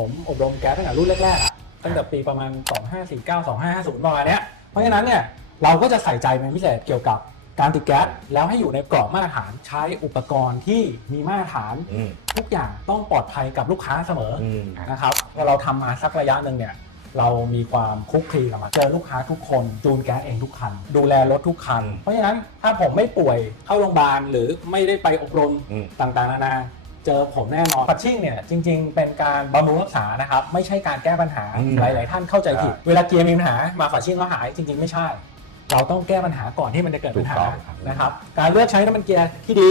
ผมอบรมแก๊สตั้งแต่รุ่นแรกๆอะตั้งแต่ปีประมาณ 2549 2550 ประมาณเนี้ย เพราะฉะนั้นเนี่ยเราก็จะใส่ใจเป็นพิเศษเกี่ยวกับการติดแก๊สแล้วให้อยู่ในกรอบมาตรฐานใช้อุปกรณ์ที่มีมาตรฐาน อืม ทุกอย่างต้องปลอดภัยกับลูกค้าเสมออืมนะครับพอเราทำมาสักระยะหนึ่งเนี่ยเรามีความคลุกคลีกับมันเจอลูกค้าทุกคนจูนแก๊สเองทุกคัน ดูแลรถทุกคันอืมเพราะฉะนั้นถ้าผมไม่ป่วยเข้าโรงพยาบาลหรือไม่ได้ไปอบรมอืม ต่างๆนานา เจอผมแน่นอนปัชชิ่งเนี่ยจริง ๆ เป็นการบำรุงรักษานะครับไม่ใช่การแก้ปัญหาอืมหลาย ๆ ท่านเข้าใจผิดใช่เวลาเกียร์มีปัญหามาปัชชิ่งแล้วหายจริง ๆ ไม่ใช่ เราต้องแก้ปัญหาก่อนที่มันจะเกิดปัญหาถูกต้องครับ นะครับการเลือกใช้น้ำมันเกียร์ที่ดี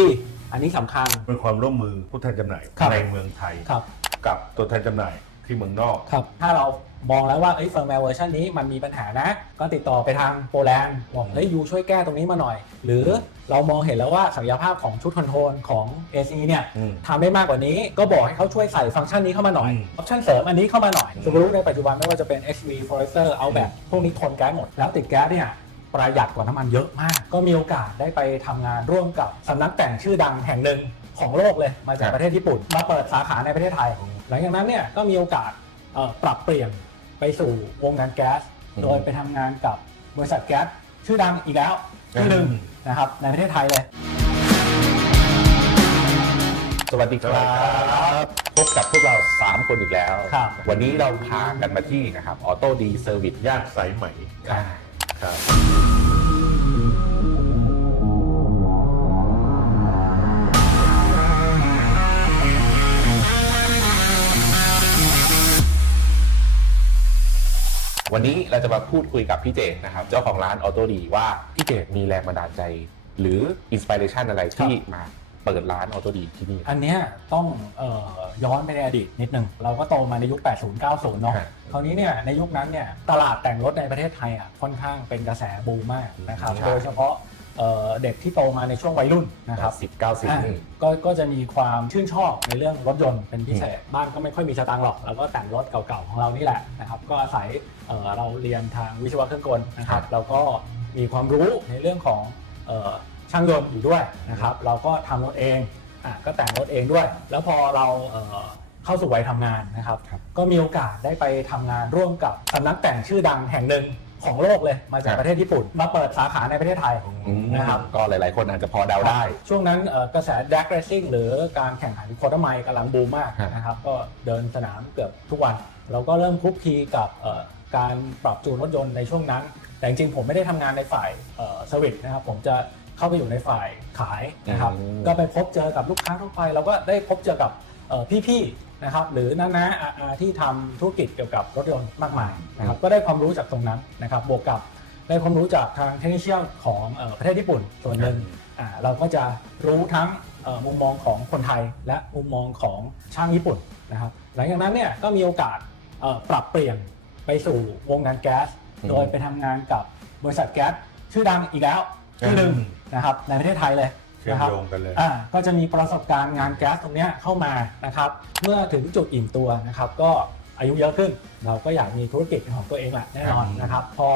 อันนี้สำคัญ เป็นความร่วมมือผู้แทนจำหน่ายครับ ในเมืองไทย ครับกับตัวแทนจำหน่ายที่เมืองนอก ครับถ้าเรา มองแล้วว่าเอ้ยเฟิร์มแวร์เวอร์ชันนี้มันมีปัญหานะ ก็ติดต่อไปทางโปรแลนด์บอกเฮ้ยยูช่วยแก้ตรงนี้มาหน่อย หรือเรามองเห็นแล้วว่าศักยภาพของชุดคอนโทรลของ AC เนี่ยอืม ทำได้มากกว่านี้ก็บอกให้เขาช่วยใส่ฟังก์ชันนี้เข้ามาหน่อยอืมออปชันเสริมอันนี้เข้ามาหน่อยอืม สมมติในปัจจุบันไม่ว่าจะเป็น HV Forester Outback พวกนี้ทนแก๊สหมดแล้วติดแก๊สเนี่ยประหยัดกว่าน้ำมันเยอะมาก ก็มีโอกาสได้ไปทำงานร่วมกับสำนักแต่งชื่อดังแห่งหนึ่งของโลกเลยมาจากประเทศญี่ปุ่นมาเปิดสาขาในประเทศไทย หลังจากนั้นเนี่ยก็มีโอกาสเอ่อปรับเปลี่ยน ไปสู่วงการแก๊สอืมโดยไปทำงานกับบริษัทแก๊สชื่อดังอีกแล้วที่หนึ่งอืมนะครับในประเทศไทยเลย สวัสดีครับ พบกับพวกเรา 3 คนอีกแล้ว ครับ วันนี้เราพากันมาที่นะครับออโต้ดีเซอร์วิสย่านสายไหมอ่าครับ วันนี้เราจะมาพูดคุยกับพี่เจตนะครับเจ้าของร้านออโต้ดีว่าพี่เจตมีแรงบันดาลใจ หรืออินสปิเรชันอะไรที่มาเปิดร้านออโต้ดีที่นี่ อันเนี้ยต้องเออย้อนไปในอดีตนิดนึง เราก็โตมาในยุค 80 90 เนาะครับคราวนี้เนี่ยในยุคนั้นเนี่ยตลาดแต่งรถในประเทศไทยอะค่อนข้างเป็นกระแสบูมมากนะครับ ใช่ โดยเฉพาะ เอ่อเด็กที่โตมาในช่วงวัยรุ่นนะครับสิบเก้าสิบอะก็ก็จะมีความชื่นชอบในเรื่องรถยนต์เป็นพิเศษบ้านก็ไม่ค่อยมีสตางค์หรอกเราก็แต่งรถเก่าๆของเรานี่แหละนะครับก็อาศัยเอ่อเราเรียนทางวิศวะเครื่องกลนะครับเราก็มีความรู้ในเรื่องของเอ่อช่างยนต์อยู่ด้วยนะครับเราก็ทำรถเองอะก็แต่งรถเองด้วย แล้วพอเราเอ่อเข้าสู่วัยทำงานนะครับครับก็มีโอกาสได้ไปทำงานร่วมกับสำนักแต่งชื่อดังแห่งหนึ่ง ของโลกเลยมาจากประเทศญี่ปุ่น มาเปิดสาขาในประเทศไทยอืมนะครับก็หลาย ๆ คนอาจจะพอเดาได้ ช่วงนั้นเอ่อกระแส drag racing หรือการแข่งขันโคตรไมล์กำลังบูมมากครับนะครับก็เดินสนามเกือบทุกวัน เราก็เริ่มคลุกคลีกับเอ่อการปรับจูนรถยนต์ในช่วงนั้น แต่จริงๆผมไม่ได้ทำงานในฝ่ายเเซอร์วิสนะครับผมจะเข้าไปอยู่ในฝ่ายขายนะครับอืมก็ไปพบเจอกับลูกค้าทั่วไปเราก็ได้พบเจอกับเอ่อพี่ๆ นะครับหรือน้าๆอาอาที่ทำธุรกิจเกี่ยวกับรถยนต์มากมายนะครับก็ได้ความรู้จากตรงนั้นนะครับบวกกับได้ความรู้จากทางเทคนิคเชียลของเอ่อประเทศญี่ปุ่นส่วนหนึ่งอ่าเราก็จะรู้ทั้งเอ่อมุมมองของคนไทยและมุมมองของช่างญี่ปุ่นนะครับหลังจากนั้นเนี่ยก็มีโอกาสเอ่อปรับเปลี่ยนไปสู่วงการแก๊สอืมโดยไปทำงานกับบริษัทแก๊สชื่อดังอีกแล้วที่หนึ่งอืมนะครับในประเทศไทยเลยเชื่อม นะครับโยงกันเลยอ่าก็จะมีประสบการณ์งานแก๊สตรงเนี้ยเข้ามานะครับ เมื่อถึงจุดอิ่มตัวนะครับ ก็อายุเยอะขึ้น เราก็อยากมีธุรกิจเป็นของตัวเองแหละแน่นอนครับนะครับ พอ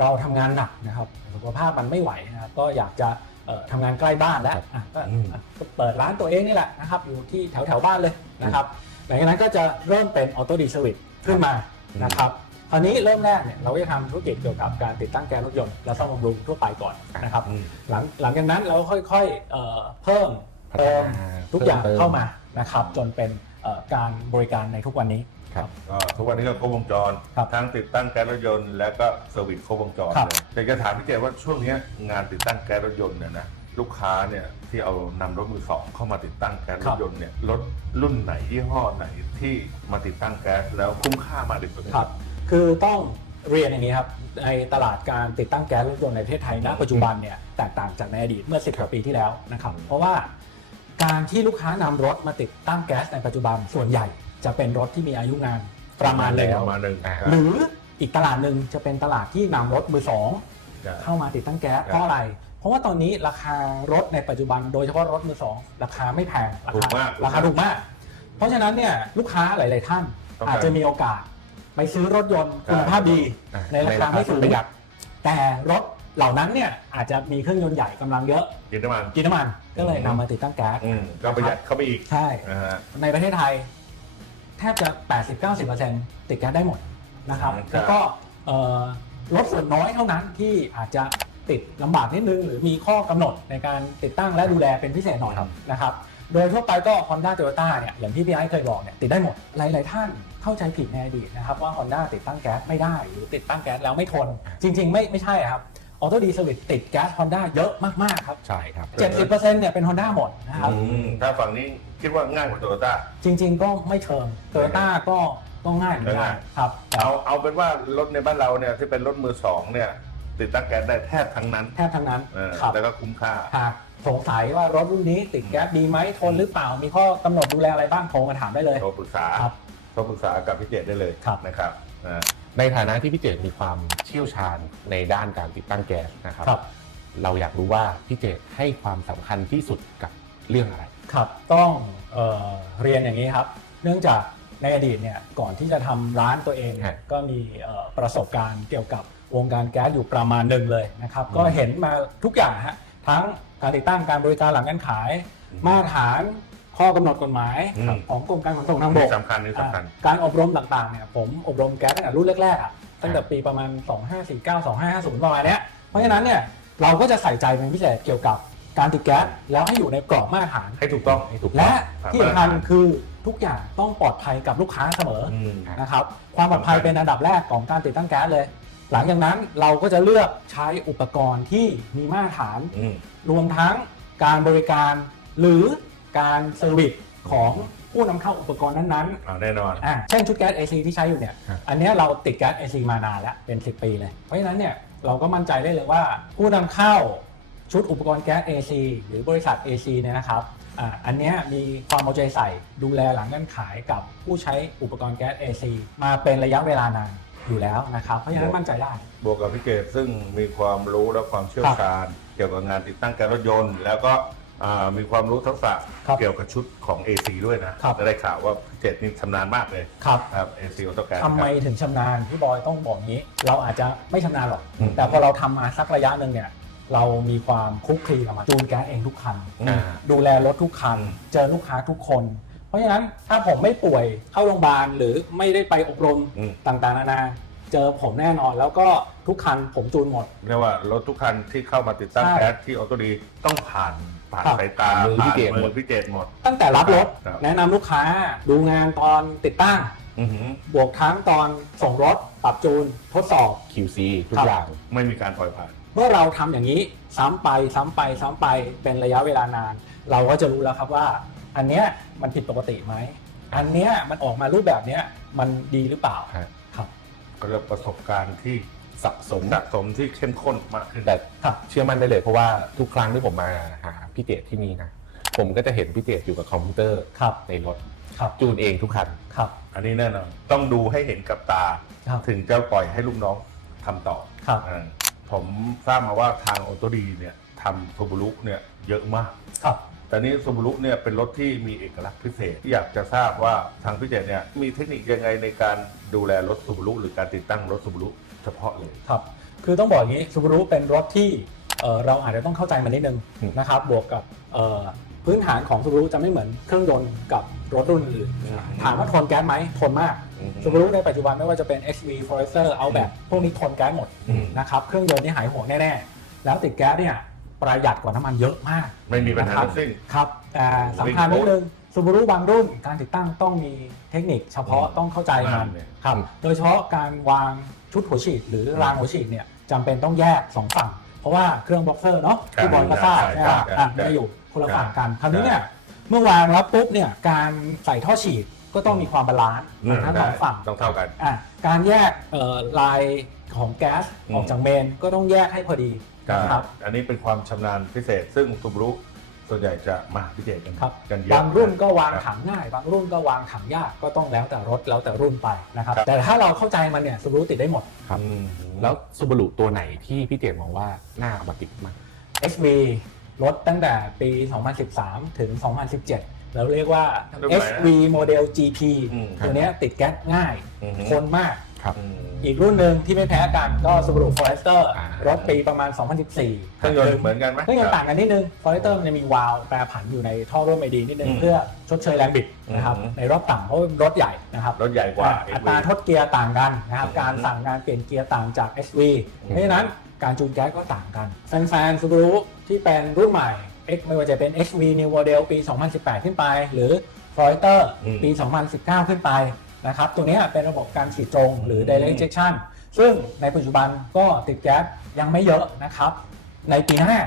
เราทำงานหนักนะครับสุขภาพมันไม่ไหวนะครับ ก็อยากจะเอ่อทำงานใกล้บ้านแล้วอะก็อืมอะก็เปิดร้านตัวเองนี่แหละนะครับ อยู่ที่แถวแถวๆบ้านเลยนะครับ หลังจากนั้นก็จะเริ่มเป็นออโต้ดีเซอร์วิสขึ้นมานะครับ คราวนี้เริ่มแรกเนี่ยเราก็จะทำธุรกิจเกี่ยวกับการติดตั้งแก๊สรถยนต์และซ่อมบำรุงทั่วไปก่อนนะครับอืมหลังหลังจากนั้นเราค่อยๆเอ่อเพิ่มพัฒเติมนาทุกอย่างพิ่มติเข้ามานะครับจนเป็นเอ่อการบริการในทุกวันนี้ครับก็ทุกวันนี้ก็ครบวงจรครับทั้งติดตั้งแก๊สรถยนต์และก็เซอร์วิสครบวงจรครับเลยแต่จะถามพี่เจว่าช่วงเนี้ยงานติดตั้งแก๊สรถยนต์เนี่ยนะลูกค้าเนี่ยที่เอานำรถมือสองเข้ามาติดตั้งแก๊สรถยนต์เนี่ยรถรุ่นไหนยี่ห้อไหนที่มาติดตั้งแก๊สแล้วคุ้มค่ามากที่สุดครับ คือต้องเรียนอย่างนี้ครับในตลาดการติดตั้งแก๊สรถยนต์ในประเทศไทยณปัจจุบันเนี่ยแตกต่างจากในอดีตเมื่อ 10กว่าปีที่แล้วนะครับเพราะว่าการที่ลูกค้านำรถมาติดตั้งแก๊สในปัจจุบันส่วนใหญ่จะเป็นรถที่มีอายุงานประมาณหนึ่งประมาณหนึ่งอ่าหรืออีกตลาดหนึ่งจะเป็นตลาดที่นำรถมือสองใช่เข้ามาติดตั้งแก๊สครับเพราะอะไร เพราะว่าตอนนี้ราคารถในปัจจุบัน โดยเฉพาะรถมือสองราคาไม่แพงราถูคากมากราคาถูกมาก เพราะฉะนั้นเนี่ยลูกค้าหลาย ๆ ท่านต้องการอาจจะมีโอกาส ไปซื้อรถยนต์คุณภาพดีอ่าในราคาไม่สูงประหยัด แต่รถเหล่านั้นเนี่ยอาจจะมีเครื่องยนต์ใหญ่กำลังเยอะกินน้ำมันกินน้ำมันก็เลยอืมนำมาติดตั้งแก๊สอืมก็ประหยัดเข้าไปอีกใช่ นะฮะ ในประเทศไทย แทบจะ 80-90%ติดแก๊สได้หมดนะครับ ครับ แล้วก็เอ่อรถส่วนน้อยเท่านั้นที่อาจจะติดลำบากนิดนึง หรือมีข้อกำหนดในการติดตั้งและดูแลเป็นพิเศษหน่อยนะครับ โดยทั่วไปก็ Honda Toyota เนี่ยอย่างที่พี่ไอ้เคยบอกเนี่ยติดได้หมด หลาย ๆ ท่าน เข้าใจผิดในอดีตนะครับว่า Honda ติดตั้งแก๊สไม่ได้ หรือติดตั้งแก๊สแล้วไม่ทน จริง ๆ ไม่ไม่ใช่ครับออโตดีสวิตติดแก๊ส Honda เยอะมากๆครับ ใช่ครับ70%เนี่ยเป็น Honda หมดนะครับ อืมถ้าฝั่งนี้คิดว่าง่ายกว่าโตโยต้า จริง ๆ ก็ไม่เชิงโตโยต้าก็ก็ง่ายเหมือนกัง่านยครับแต่เอาเอาเป็นว่ารถในบ้านเราเนี่ยที่เป็นรถมือสองเนี่ยติดตั้งแก๊สได้แทบทั้งนั้นแทบทั้งนั้นเออครับ แล้วก็คุ้มค่า หากสงสัยว่ารถรุ่นนี้ติดแก๊สดีไหมทนหรือเปล่ามีข้อกำหนดดูแลอะไรบ้างโทรมาถามได้เลย โทรปรึกษา ครับ โทรปรึกษากับพี่เจตได้เลยครับ นะครับอ่าในฐานะที่พี่เจตมีความเชี่ยวชาญในด้านการติดตั้งแก๊สนะครับ ครับ เราอยากรู้ว่าพี่เจตให้ความสำคัญที่สุดกับเรื่องอะไร ครับต้องเอ่อเรียนอย่างนี้ครับ เนื่องจากในอดีตเนี่ยก่อนที่จะทำร้านตัวเองเนี่ยฮะก็มีเอ่อประสบการณ์เกี่ยวกับวงการแก๊สอยู่ประมาณหนึ่งเลยนะครับอืมก็เห็นมาทุกอย่างฮะทั้งการติดตั้งการบริการหลังการขายมาตรฐาน ข้อกำหนดกฎหมายอืมของกรมการขนส่งทางบนี่กสำคัญนี่สำคัญอ่าการอบรมต่างๆเนี่ยผมอบรมแก๊สตั้งแต่รุ่นแรกๆอะตั้งแต่ปีประมาณ 2549 2550 ประมาณเนี้ยเพราะฉะนั้นเนี่ยเราก็จะใส่ใจเป็นพิเศษเกี่ยวกับการติดแก๊สแล้วให้อยู่ในกรอบมาตรฐานให้ถูกต้องให้ถูกต้องและครับที่สำคัญคือทุกอย่างต้องปลอดภัยกับลูกค้าเสมออืมนะครับความปลอดภัยเป็นอันดับแรกของการติดตั้งแก๊สเลย หลังจากนั้นเราก็จะเลือกใช้อุปกรณ์ที่มีมาตรฐานอืมรวมทั้งการบริการหรือ การเซอร์วิสของผู้นำเข้าอุปกรณ์นั้นอ่าแน่นอนๆอะเช่นชุดแก๊ส AC ที่ใช้อยู่เนี่ย ครับอันเนี้ยเราติดแก๊ส AC มานานแล้วเป็น 10 ปีเลย เพราะฉะนั้นเนี่ยเราก็มั่นใจได้เลยว่า ผู้นำเข้าชุดอุปกรณ์แก๊ส AC หรือบริษัท AC เนี่ยนะครับอะอันเนี้ยมีความเอาใจใส่ดูแลหลังการขายกับผู้ใช้อุปกรณ์แก๊ส AC มาเป็นระยะเวลานานอยู่แล้วนะครับ เพราะฉะนั้นมั่นใจได้ บวกกับพี่เกดซึ่งมีความรู้และความเชี่ยวชาญ เกี่ยวกับงานติดตั้งแก๊สรถยนต์ แล้วก็ อ่ามีความรู้ทักษะครับเกี่ยวกับชุดของ AC ด้วยนะครับ ได้ข่าวว่าพี่เจตนี่ชำนาญมากเลยครับครับ AC ออโต้แก๊สทำไมถึงชำนาญพี่บอยต้องบอกงี้ เราอาจจะไม่ชำนาญหรอก อืมแต่พอเราทำมาสักระยะหนึ่งเนี่ยเรามีความคลุกคลีกับมันจูนแก๊สเองทุกคันอืมอ่า ดูแลรถทุกคันอืมเจอลูกค้าทุกคน เพราะฉะนั้นถ้าผมไม่ป่วยเข้าโรงพยาบาลหรือไม่ได้ไปอบรมอืม ต่างๆนานาเจอผมแน่นอนแล้วก็ทุกคันผมจูนหมด เรียกว่ารถทุกคันที่เข้ามาติดตั้งใช่ แก๊สที่ออโต้ดีต้องผ่าน ผ่านครับ สายตามือพี่ผ่านเจตมืหมอดพี่เจตหมด ตั้งแต่รับรถครับ แนะนำลูกค้าดูงานตอนติดตั้ง อือหือบวกทั้งตอนส่งรถปรับจูนทดสอบ QC ทุกครับ อย่าง ไม่มีการปล่อยผ่าน เมื่อเราทำอย่างนี้ซ้ำไปซ้ำไปซ้ำไปเป็นระยะเวลานาน เราก็จะรู้แล้วครับว่า อันเนี้ยมันผิดปกติไหมอันเนี้ยมันออกมารูปแบบเนี้ยมันดีหรือเปล่า ฮะ ครับ ก็เรียกประสบการณ์ที่ สะสม สะสมที่เข้มข้นมากขึ้น แต่ครับเชื่อมั่นได้เลยเพราะว่าทุกครั้งที่ผมมาหาพี่เจตที่นี่นะผมก็จะเห็นพี่เจตอยู่กับคอมพิวเตอร์ครับในรถครับจูนเองทุกคันครับ อันนี้แน่นอนต้องดูให้เห็นกับตา ครับถึงจะปล่อยให้ลูกน้องทำต่อครับ อ่าผมทราบมาว่าทางออโตดีเนี่ยทำโซบูรุเนี่ยเยอะมาก ครับ แต่นี้โซบูรุเนี่ยเป็นรถที่มีเอกลักษณ์พิเศษที่อยากจะทราบว่าทางพี่เจตเนี่ยมีเทคนิคยังไงในการดูแลรถโซบูรุหรือการติดตั้งรถโซบูรุ เฉพาะเลย ครับ คือต้องบอกอย่างนี้ซูบารุเป็นรถที่เอ่อเราอาจจะต้องเข้าใจมันนิดนึงอืม นะครับ บวกกับเอ่อพื้นฐานของซูบารุจะไม่เหมือนเครื่องยนต์กับรถรุ่นอื่นอืมถามว่าทนแก๊สไหมทนมากอืม ซูบารุในปัจจุบันไม่ว่าจะเป็น XV Forester Outback พวกนี้ทนแก๊สหมดอืม นะครับ เครื่องยนต์ที่หายห่วงแน่ๆ แล้วติดแก๊สเนี่ยประหยัดกว่าน้ำมันเยอะมาก ไม่มีปัญหานะครับทั้งสิ้น ครับแต่สำคัญนิดนึง ซูบารุบางรุ่นการติดตั้งต้องมีเทคนิคเฉพาะอืมต้องเข้าใจมันเนี่ยครับโดยเฉพาะการวางชุดหัวฉีดหรือรางหัวฉีดเนี่ยจำเป็นต้องแยกสองฝั่ง เพราะว่าเครื่องบ็อกเซอร์เนาะที่บอลก็ทราบใช่ใช่ไหมใช่อะใช่มันจะอยู่คนละใช่ฝั่งกันคราวนี้เนี่ยเมื่อวางแล้วปุ๊บเนี่ยการใส่ท่อฉีดก็ต้องมีความบาลานซ์อืมทั้งสได้องฝั่งต้องเท่ากันอะการแยกเอ่อลายของแก๊สอืมออกจากเมนก็ต้องแยกให้พอดีนะครับอันนี้เป็นความชำนาญพิเศษซึ่งซูบรุ ส่วนใหญ่จะมาพิเศษกันครับกันเยอะบางรุ่นก็วางครับถังง่าย บางรุ่นก็วางถังยากก็ต้องแล้วแต่รถแล้วแต่รุ่นไปนะครับครับแต่ถ้าเราเข้าใจมันเนี่ยซูรุติดได้หมดครับอืมแล้วซูบารุตัวไหนที่พี่เจตมองว่าน่าเอามาติดมาก XV รถตั้งแต่ปี 2013 ถึง 2017 แล้วเรียกว่ารุ่นไหนนะ XV โมเดล GP อืมตัวเนี้ยติดแก๊สง่ายอืมทนมาก คครับอืมอีกรุ่นหนึ่งที่ไม่แพ้กันก็ Subaru Forester อ่ารถปีประมาณ 2014เครื่องยนต์เหมือนกันไหมเครื่องยนต์ต่างกันนิดนึง Forester มันจะมีวาล์วแปรผันอยู่ในท่อร่วมไอดีนิดนึงอืมเพื่อชดเชยแรงบิดนะครับอืมในรอบต่ำเพราะรถใหญ่นะครับรถใหญ่กว่า อัตราทดเกียร์ต่างกันนะครับอืมการสั่งงานเปลี่ยนเกียร์ต่างจาก SV เพราะฉะนั้นการจูนแก๊สก็ต่างกันแฟนๆ Subaru ที่เป็นรุ่นใหม่ X ไม่ว่าจะเป็น XV New Model ปี 2018 ขึ้นไป หรือ Forester อืมปี 2019 ขึ้นไป นะครับตัวเนี้ยเป็นระบบการฉีดตรงหรือ direct injection ซึ่งในปัจจุบันก็ติดแก๊สยังไม่เยอะนะครับ ในปีหน้า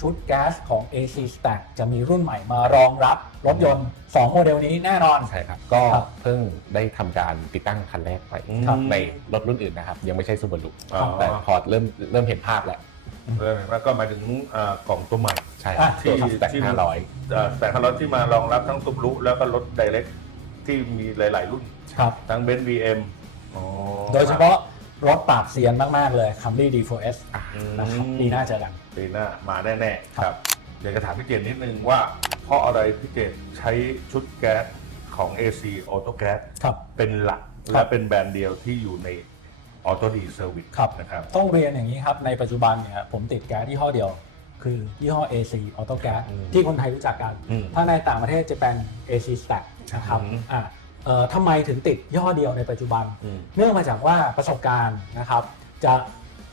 ชุดแก๊สของ AC Stack จะมีรุ่นใหม่มารองรับรถยนต์ 2 โมเดลนี้แน่นอน ใช่ครับ ก็ครับเพิ่งได้ทำการติดตั้งคันแรกไปครับในรถรุ่นอื่นนะครับ ยังไม่ใช่ซูบารุอ๋อ แต่พอเริ่มเริ่มเห็นภาพแล้วแล้วก็หมายถึงอ่ากล่องตัวใหม่ ใช่อะตัวสแต็กที่ห้าร้อยเอ่อแต่คันรถที่มารองรับทั้งตุบลุแล้วก็รถไดเ c ก ที่มีหลาย ๆ รุ่น ครับ ทั้งเบนซ์บีเอ็มโดยเฉพาะรถปราบเซียนมาก ๆ เลย Camry D4S นะครับปีหน้าเจอกันปีหน้ามาแน่ ๆ ครับครับอยากจะถามพี่เจนนิดนึงว่า เพราะอะไรพี่เจนใช้ชุดแก๊สของ AC Auto Gas ครับเป็นหลักครัและบเป็นแบรนด์เดียวที่อยู่ใน Auto D Service ครับนะครับ ต้องเรียนอย่างนี้ครับ ในปัจจุบันเนี่ยผมติดแก๊สยี่ห้อเดียว คือยี่ห้อ AC Auto Gas อืมที่คนไทยรู้จักกัน อืมถ้าในต่างประเทศจะเป็น AC Stack นะครับอืม อ่าเอ่อทำไมถึงติดยี่ห้อเดียวในปัจจุบัน อืม เนื่องมาจากว่าประสบการณ์นะครับ จะ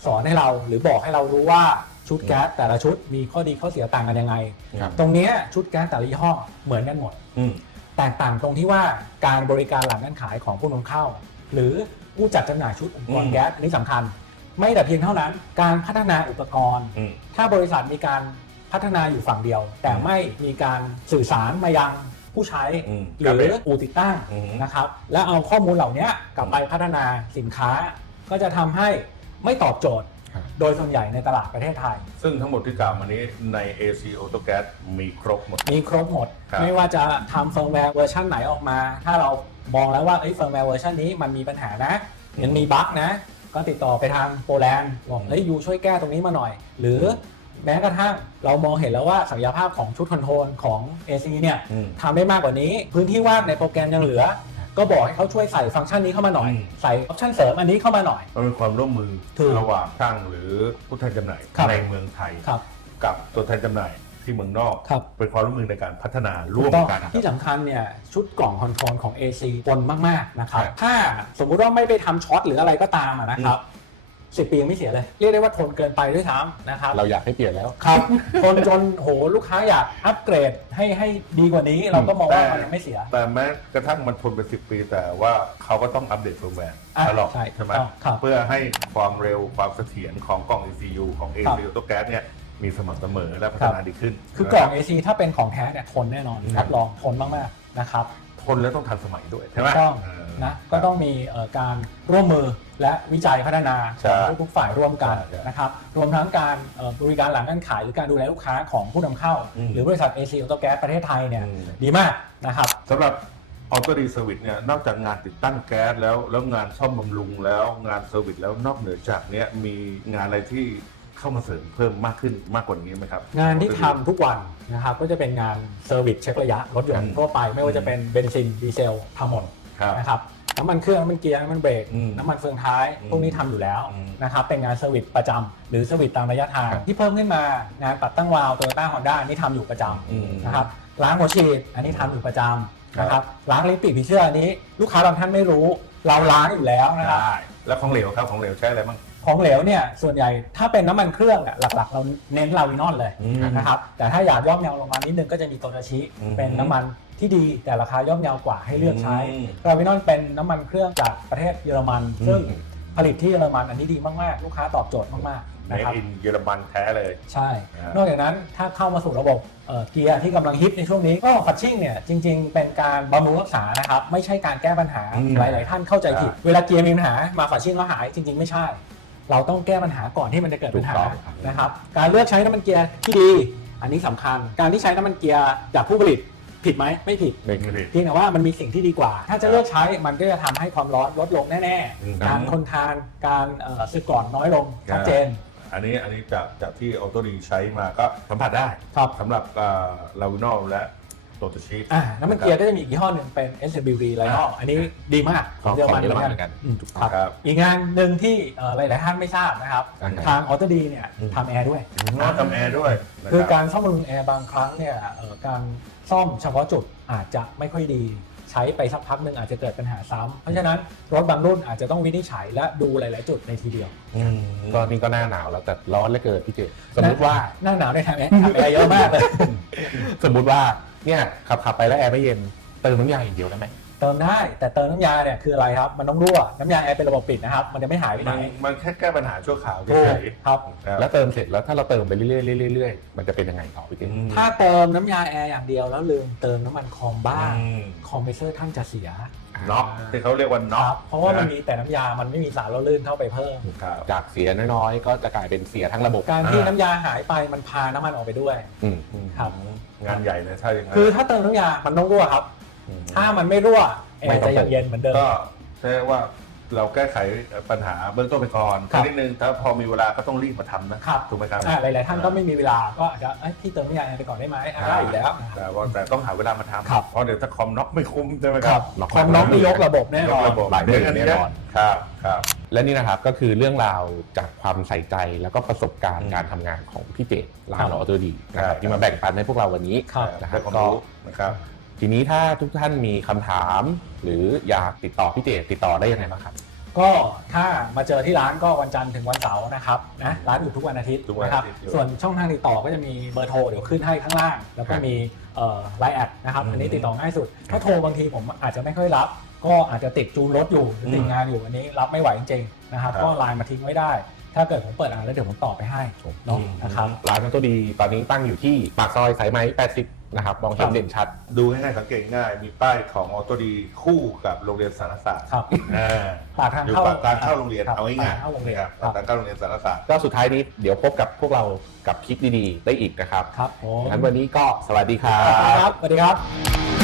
สอนให้เราหรือบอกให้เรารู้ว่าชุดแก๊สแต่ละชุดมีข้อดีข้อเสียต่างกันยังไง ครับ ตรงเนี้ยชุดแก๊สแต่ละยี่ห้อเหมือนกันหมด อืม แตกต่างตรงที่ว่าการบริการหลังการขายของผู้นำเข้า หรือผู้จัดจำหน่ายชุดอุปกรอืณ์ม แก๊สอันนี้สำคัญ ไม่แต่เพียงเท่านั้น การพัฒนาอุปกรณ์ อืม ถ้าบริษัทมีการพัฒนาอยู่ฝั่งเดียว แต่ไม่มีการสื่อสารมายังผู้ใช้ อืมหรืออู่ติดตั้งอืมนะครับ แล้วเอาข้อมูลเหล่านี้กลับไปพัฒนาสินค้า ก็จะทำให้ไม่ตอบโจทย์ ครับ โดยส่วนใหญ่ในตลาดประเทศไทย ซึ่งทั้งหมดที่กล่าวมานี้ใน AC Auto Gas มีครบหมด มีครบหมด ครับ ไม่ว่าจะทำเฟิร์มแวร์เวอร์ชันไหนออกมา ถ้าเรามองแล้วว่าเอ้ยเฟิร์มแวร์เวอร์ชันนี้มันมีปัญหานะยังมีบั๊กนะ ก็ติดต่อไปทางโปรแลนด์บอกเฮ้ยยูช่วยแก้ตรงนี้มาหน่อย หรือแม้กระทั่งเรามองเห็นแล้วว่าศักยภาพของชุดคอนโทรลของ AC เนี่ยอืมทำได้มากกว่านี้ พื้นที่ว่างในโปรแกรมยังเหลือ ก็บอกให้เขาช่วยใส่ฟังก์ชันนี้เข้ามาหน่อยอืมใส่ออปชันเสริมอันนี้เข้ามาหน่อยมันเป็นความร่วมมือถูกระหว่างช่างหรือผู้แทนจำหน่ายครับในเมืองไทยครับกับตัวแทนจำหน่าย ที่เมืองนอก ครับ เป็นความร่วมมือในการพัฒนาถูร่วกมต้องกัน ที่สำคัญเนี่ยชุดกล่องคอนโทรลของ AC ปนมากๆนะครับครับถ้าสมมุติว่าไม่ไปทำช็อตหรืออะไรก็ตามอะนะครับสิบปียังไม่เสียเลย เรียกได้ว่าทนเกินไปด้วยซ้ำนะครับเราอยากให้เปลี่ยนแล้ว ครับ ทนจนโหลูกค้าอยากอัปเกรดให้ให้ดีกว่านี้เราก็มองว่ามันยังไม่เสีย แต่แม้กระทั่งมันทนเป็นสิปีแต่ว่าเขาก็ต้องอัปเดตเฟิร์มแวร์อะตลอดใช่ใช่ไหมถูกต้องครับเพื่อให้ความเร็วความเสถียรของกล่อง ECU ของครั AC บ Auto Gas เนี่ย มีสม่ำเสมอและพัฒนาดีขึ้น คือกล่อง AC ถ้าเป็นของแท้เนี่ยทนแน่นอนอืมรับรองทนมากๆนะครับทนแล้วต้องทันสมัยด้วยใช่ไหมถูกต้องเออนะก็ต้องมีเอ่อการร่วมมือและวิจัยพัฒนาใช่ของทุกๆฝ่ายร่วมกันใช่ใช่นะครับรวมทั้งการเอ่อบริการหลังการขายหรือการดูแลลูกค้าของผู้นำเข้าอืมหรือบริษัท AC Auto Gas ประเทศไทยเนี่ยอืมดีมากนะครับสำหรับ Auto D Service เนี่ยนอกจากงานติดตั้งแก๊สแล้วแล้วงานซ่อมบำรุงแล้วงานเซอร์วิสแล้วนอกเหนือจากเนี้ยมีงานอะไรที่ เข้ามาเสริมเพิ่มมากขึ้นมากกว่านี้ไหมครับ งานที่ทำทุกวันนะครับก็จะเป็นงานเซอร์วิสเช็คระยะรถยนอืต์มทั่วไปไม่ว่าจะเป็นเบนซินดีเซลทำหมดครับนะครับน้ำมันเครื่องน้ำมันเกียร์น้ำมันเบรกอืมน้ำมันเฟืองท้าย อืมพวกนี้ทำอยู่แล้วอืมนะครับเป็นงานเซอร์วิสประจำหรือเซอร์วิสตามระยะทาง ครับที่เพิ่มขึ้นมางานปัดตั้งวาล์วโตโยต้าฮอนด้านี่ทำอยู่ประจำอืมนะครับล้างหัวฉีดอันนี้ทำอยู่ประจำครับ นะครับล้างลิ้นปีกผีเชื่ออันนี้ ลูกค้าบางท่านไม่รู้เราล้างอยู่แล้วนะครับ ได้แล้วของเหลวครับของเหลวใช้อะไรบ้าง ของเหลวเนี่ยส่วนใหญ่ถ้าเป็นน้ำมันเครื่องอะหลักๆ เราเน้นลาวินอนเลยอืมนะครับแต่ถ้าอยากย่อมเยาลงมานิดนึงก็จะมีโตนาชิอืม เป็นน้ำมันที่ดีแต่ราคาย่อมเยาวกว่าให้เลือกใช้อืมลาวินอนเป็นน้ำมันเครื่องจากประเทศเยอรมัน อืม ซึ่งผลิตที่เยอรมันอันนี้ดีมากๆ ลูกค้าตอบโจทย์มากๆในนะครับอินเยอรมันแท้เลย ใช่ อ่านนอกจากนั้นถ้าเข้ามาสู่ระบบเอ่อเกียร์ที่กำลังฮิตในช่วงนี้ก็ฟัชชิ่งเนี่ยจริง ๆ เป็นการบำรุงรักษานะครับ ไม่ใช่การแก้ปัญหาอืมหลาย ๆ ท่านเข้าใจผิดใช่เวลาเกียร์มีปัญหามาฟัชชิ่งแล้วหายจริง ๆ ไม่ใช่ เราต้องแก้ปัญหาก่อนที่มันจะเกิดปัญหาถูกต้องครับ นะครับ การเลือกใช้น้ำมันเกียร์ที่ดี อันนี้สำคัญ การที่ใช้น้ำมันเกียร์จากผู้ผลิตผิดไหมไม่ผิด ไม่ไม่ผิดเพียงแต่ว่ามันมีสิ่งที่ดีกว่า ถ้าจะเลือกใช้มันก็จะทำให้ความร้อนลดลงแน่อืม ๆ การทนทานการเอ่อสึกกร่อนน้อยลงชัดเจน อันนี้อันนี้จากจากที่ออโตดีใช้มาก็สัมผัสได้ครับ สำหรับลาวินอลและ โ o ตชีฟอ่าน้ำมันเกียร์ก็จะมีอีกยี่ห้อหนึ่งเป็น SWD ไลออ่าอันนี้ดีมากของเยอรมันของเยอรมันเหมือนกันอืมครับครับอีกงานหนึ่งที่เอ่อหลายๆท่านไม่ทราบนะครับ อ่าทางออโตดีเนี่ยอืมทำแอร์ด้วยน้องทำแอร์ด้วยนะคือรับ การซ่อมบำรุงแอร์บางครั้งเนี่ยเอ่อการซ่อมเฉพาะจุดอาจจะไม่ค่อยดี ใช้ไปสักพักหนึ่งอาจจะเกิดปัญหาซ้ำเพราะฉะนั้นรถบางรุ่นอาจจะต้องวินิจฉัยและดูหลาย ๆ จุดในทีเดียวอืมก็นี่ก็หน้าหนาวแล้วแต่ร้อนเหลือเกินพี่เจสมมติว่า หน้าหนาวในยทางแอร์ทำแอร์เยอะมากเลย สมมติว่า เนี่ยขับขับไปแล้วแอร์ไม่เย็นเติมน้ำยาอย่างเดียวได้ไหมเติมได้แต่เติมน้ำยาเนี่ยคืออะไรครับ มันต้องรั่วน้ำยาแอร์เป็นระบบปิดนะครับ มันจะไม่หายไปไหน มันมันแค่แก้ปัญหาชั่วคราวถูกเฉยครับๆครับ แล้วเติมเสร็จแล้วถ้าเราเติมไปเรื่อยๆเรื่อยๆมันจะเป็นยังไงต่อพี่เจอืมถ้าเติมน้ำยาแอร์อย่างเดียวแล้วลืมเติมน้ำมันคอมบ้างอืมคอมเพรสเซอร์ท่านจะเสีย น็อกที่เขาเรียกว่าคน็อรักบเพราะว่ามันมีแต่น้ำยา มันไม่มีสารละลื่นเข้าไปเพิ่ม ครับ จากเสียน้อยๆ ก็จะกลายเป็นเสียทั้งระบบการที่อ่าน้ำยาหายไปมันพาน้ำมันออกไปด้วยอืมครับ งานใหญ่เลยถ้าอย่างนั้นคือถ้าเติมน้ำยา มันต้องรั่วครับถ้ามันไม่รั่วแอไม่ร์ต้อจะงยังเย็นเหมือนเดิม ก็แค่ว่า เราแก้ไขปัญหาเบื้องต้นไปก่อนครับนิดนึงถ้าพอมีเวลาก็ต้องรีบมาทำนะครับ ถูกไหมครับอ่าหลาย ๆ ท่านก็ไม่มีเวลาก็อาจจะเอ้ยพี่เติมน้ำยาแอร์ไปก่อนได้ไหมอ่าได้อยู่แล้ว แต่ว่าแต่ต้องหาเวลามาทครับำเพราะเดี๋ยวถ้าคอมน็อกไม่คุ้มใช่ไหมคครัรับบน็อกคอมน้องนี่ยกระบบแน่นอนยกระบบหลายหมื่นแน่นอน ครับครับ และนี่นะครับก็คือเรื่องราวจากความใส่ใจแล้วก็ประสบการอืณ์มการทำงานของพี่เจร้าครันบ ออโตดีนะคครัรับบที่มาแบ่งปันให้พวกเราวันนี้ครับ นะครับได้ความก็รู้นะครับ ทีนี้ถ้าทุกท่านมีคำถาม หรืออยากติดต่อพี่เจติดต่อได้ยังไงบ้างครับ ก็ถ้ามาเจอที่ร้านก็วันจันทร์ถึงวันเสาร์นะครับนะร้านอยู่ทุกวันอาทิตย์ทุกวันนะครัอาทิตย์อยู่ส่วนช่องทางติดต่อก็จะมีเบอร์โทรเดี๋ยวขึ้นให้ข้างล่าง แล้วก็ครับมีไลน์แอดนะครับ อืมอันนี้ติดต่อง่ายสุด ถ้าโทรบางทีผมอาจจะไม่ค่อยรับ ก็อาจจะติดจูนรถอยู่หรือติดอืมงานอยู่อันนี้รับไม่ไหวจริงๆนะครับครับ ก็ไลน์มาทิ้งไว้ได้ ถ้าเกิดผมเปิดอ่านแล้วเดี๋ยวผมตอบไปให้เนาะนะครับ ร้านออโตดีตอนนี้ตั้งอยู่ที่ปากซอยสายไหม80 นะครับมองเห็ครันบเด่นชัด ดูง่ายๆสังเกตง่าย มีป้ายของออโตดีคู่กับโรงเรียนสารศาสตร์ครับอ่าปากทางอยู่เข้าปากทางเข้าโรงเรียนครับเอาง่ายปากทางเข้าโรงเรียนครับครับปากทางเข้าโรงเรียนสารศาสตร์ ก็สุดท้ายนี้เดี๋ยวพบกับพวกเรากับคลิปดีๆ ได้อีกนะครับครับผมงั้นวันนี้ก็สวัสดีครัครับ บ สวัสดีครับ